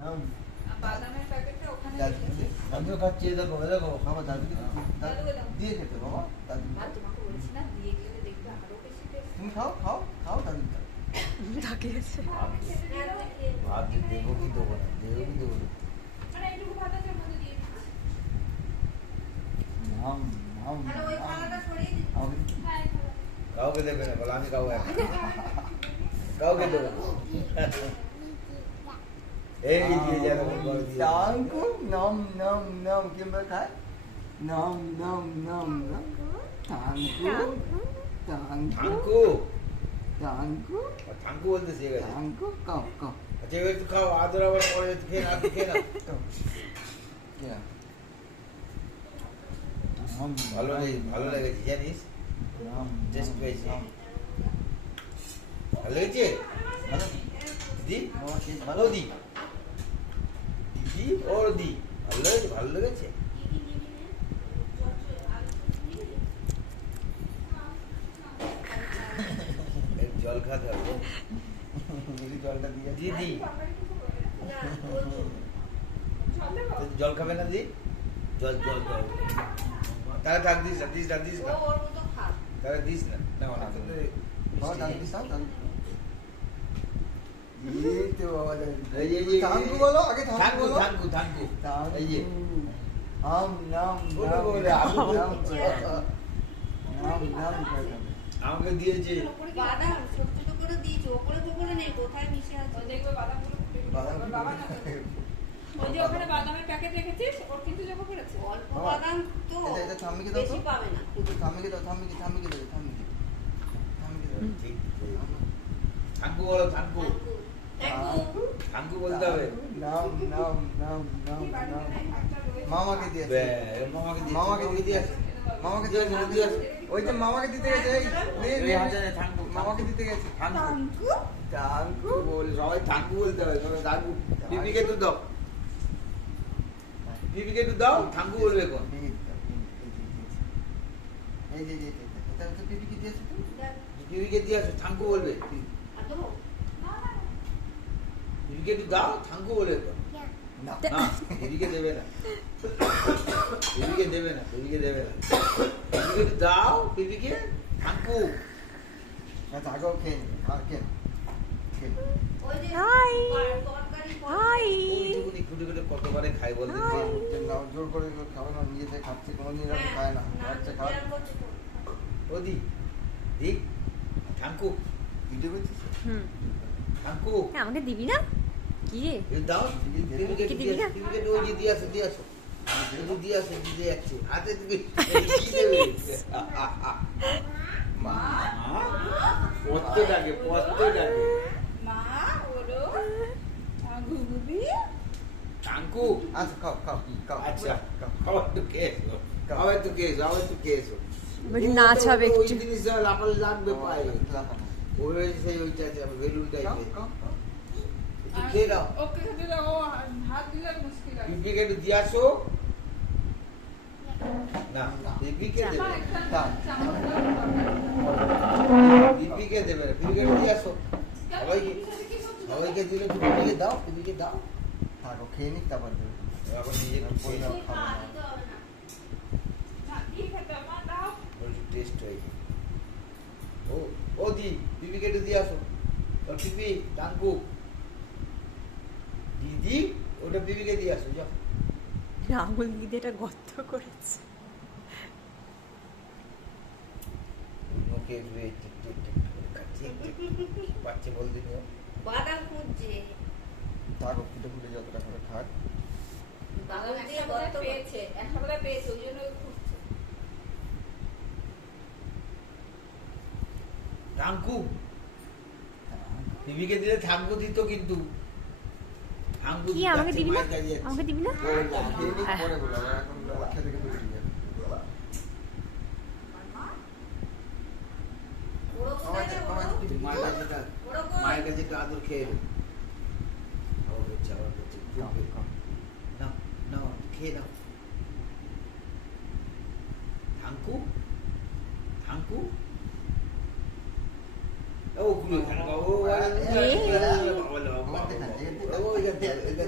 বাদামের প্যাকেটটা ওখানে আমিও খাচ্ছি, দেখো দেখো খাবার দাদুকে দিয়ে খেতে বাবা দাদু। আর তোমাকে বলছি না দিয়ে গেলে দেখবে আরো বেশি টেস্ট। তুমি খাও খাও খাও দাদু খাও। তাকিয়েছে। ভাত দেবো কি দেবো না, দেবো কি দেবো না। মানে এইটুকু ভাত আছে মধ্যে দিয়ে দিচ্ছি। নাম নাম আরে ওই থালাটা সরিয়ে দিচ্ছি। হ্যাঁ কাউকে দেবে না, বলো আমি খাবো এখন। কাউকে দেবে না। এই যে যারা বড় দিয়ে Tanku, nom nom nom, কিংবা খায় nom nom nom nom, tanku, tanku, thank you tanku, thank you বলতে শিখে গেছে। tanku, kau kau, আচ্ছা এবার একটু খাও, আদর আবার পরে খেয়ে না, খেয়ে না। kau, ya. Nom, ভালো লেগেছে জানিস, nom, টেস্ট nom, পেয়েছি। nom. ভালো লেগেছে ভালো? দিদি, বাবা, ঠিক ভালো দি দিদি ওর দি, ভালো লেগেছে, ভালো লেগেছে। একটু জল খাতে হবে যদি জলটা দিয়ে দিদি। জল দেবো? তো জল খাবে না দিদি? জল জল জল তাহলে ডাক দিস না, ডাক দিস না, ও ওর মতো খা। তাহলে দিস না। না অনেক তো বাবা দাদু দিস না দাদু। এই তো বাবা দাদু। এই যে থাঙ্কু বলো, আগে থাঙ্কু থাঙ্কু বলো। থাঙ্কু থাঙ্কু এই যে আম নাম বলে নাম বলে, আমি বলে। নাম নাম করে আমাকে দিয়েছে বাদাম ছোট ছোট করে দিয়েছি, ওপরে তো করে নেই, কোথায় মিশে আছে? ও দেখবে বাদামগুলো ফুটে গেছে। বাদাম ওর বাবা না ওই যে ওখানে বাদামের প্যাকেট রেখেছিস, ওর কিন্তু জমা করেছে। অল্প বাবা, বাদাম তো এটা থামিকে দাও তো। বেশি পাবে না। থামিকে দাও, থামিকে থামিকে দাও, থামিকে থামিকে দাও। ঠিক থাঙ্কু বলো, থাঙ্কু দেখো থাঙ্কু বলতে হবে। নাম নাম নাম নাম নাম মামাকে দিয়েছে, বে, মামাকে দিয়ে মামাকে মামাকে দিয়ে আসে। মামাকে দিয়েছে, দিয়েছে। ওই যে মামাকে দিতে গেছে, এই নে, এই নে, হাজারে থাঙ্কু মামাকে দিতে গেছে। থাঙ্কু থাঙ্কু বল, সবাই থাঙ্কু বলতে হবে, সবাই থাঙ্কু। পিপিকে তো দাও, পিপিকে তো দাও, থাঙ্কু বলবে কোন? এই যে এটা তো পিপিকে দিয়েছে তো। পিপিকে দিয়ে আসো, থাঙ্কু বলবে। আর দেবো? পিপিকে তো দাও, থাঙ্কু বলবে কোন? না না, পিপিকে দেবে না, পিপিকে দেবে না, পিপিকে দেবে না। পিপিকে তো দাও, পিপিকে থাঙ্কু। আচ্ছা আগেও খেয়ে নি, আর খেয়ে খেয়ে ওই যে হাই। তরকারি হাই। ওইটুকুনি খুঁটে খুঁটে কতবারে খাই বলতে হাই। জোর করে খাবে না, নিজেতে খাচ্ছে, কোনোদিন এরকম খায় না, বাচ্চা খায়। ওদি দিক থাঙ্কু, ভিডিও করছিস? হুম। থাঙ্কু আমাকে দিবি না? কি রে? এই দাও, পিপিকে কি দিয়ে দিবি না? আসো, পিপিকে ওই যে দিয়ে আসো, দিয়ে আসো। ওই দিয়ে আসো, দিতে যাচ্ছে হাতে তুমি কি দেবে? মা পড়তে ডাকে, পড়তে ডাকে। মা ওরো গুগুবি থাঙ্কু আচ্ছা খাও খাও খাও আচ্ছা খাও খাবার তো খেয়ে এসো, খাবার তো খেয়ে এসো, আবার তো খেয়ে এসো। বলছি নাচ হবে ওই একটু। জিনিস লাফালে লাগবে পায়ে, লাফানো। ওই সেই ওইটা আছে বেলুন খাও টাইপের। খাও খাও। একটু খেয়ে দাও, ওকে দিলে ও হাত দিলে মুশকিল আছে। পিপিকে একটু দিয়ে আসো। না, পিপিকে দেবে না, পিপিকে দেবে না, পিপিকে একটু দিয়ে আসো। সবাইকে সবাইকে দিলে একটু পিপিকে দাও, পিপিকে দাও। থাকো খেয়ে নিক তারপর দেবে। এখন নিজে একটু খেয়ে নাও, খাবো না। একটু টেস্ট হয়েছে। ও ও দি পিপিকে একটু দিয়ে আসো। ও পিপি টাঙ্কু দিদি, ওটা পিপিকে দিয়ে আসো যাও। আঙুল দিয়ে এটা গর্ত করেছে। মুখে ধুয়ে টিক টিক টিক করে খাচ্ছে, বাচ্চা বলতে নিও। বাদাম খুঁজছে। থাকো ফুটে ফুটে যতটা করে খাক। বাদাম দিয়ে গর্ত পেয়েছে, একটা বেলা পেয়েছে, ওই জন্য ওই খুঁজছে। টাঙ্কু পিপিকে দিলে থাকবো দিত কিন্তু থাঙ্কু কি আমাকে দিবি না? আমাকে দিবি না? খেয়ে নিক পরে বলো, আমার এখন খেতে খেতে উঠে যাবে। ওরও কোথায় রে, ওরও? মায়ের কাছে একটু আদর খেয়ে নে। আবার হচ্ছে, আবার হচ্ছে। খাও, খাও। নাও নাও খেয়ে নাও। থাঙ্কু থাঙ্কু ও গুলো খান ও এ। ওইখান থেকে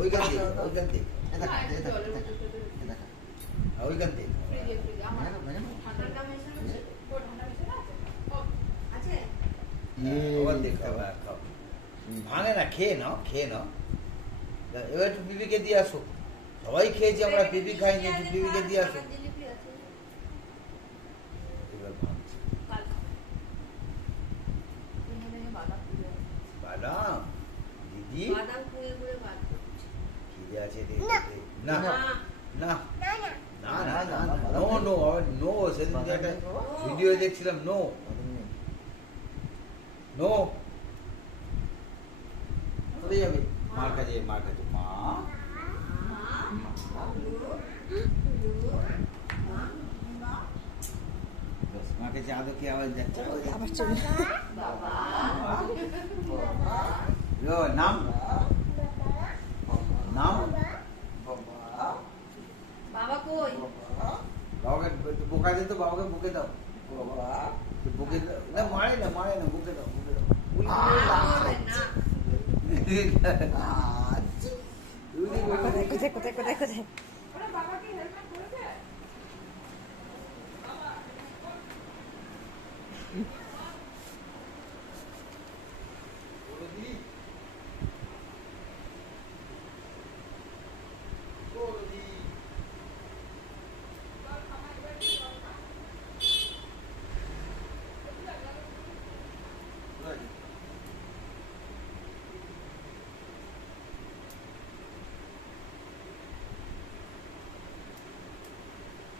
ওইখান থেকে ওইখান থেকে এ দেখা, এ দেখা, এ দেখা, এ দেখা। ওইখান থেকে ঠান্ডাটা মেশানো আছে? ওখান থেকে খাও, খাও। ভাঙে না, খেয়ে নাও, খেয়ে নাও। এবার একটু বিবিকে দিয়ে আসো। সবাই খেয়েছি আমরা, বিবি খাইনি, একটু বিবিকে দিয়ে আসো। জিলিপি আছে। এবার ভাঙছে। বাদাম দিদি বাদাম কুড়ে কুড়ে বার করছে। খিদে আছে রে, না না না। না না না না নো নো নো সেদিন যে একটা ভিডিও দেখছিলাম নো নো চলে যাবে। মার কাছে মা बस, माँ के चादर की आवाज जाती है। আবার চলে लो नाम नाम বাবা কই? बाबा के बुका दे तो बाबा के बुके दो तो बुके ना मारे ना बुके दो না, বলবেন না। কোথায় কোথায় কোথায় কোথায় ওরা বাবাকে হেলমেট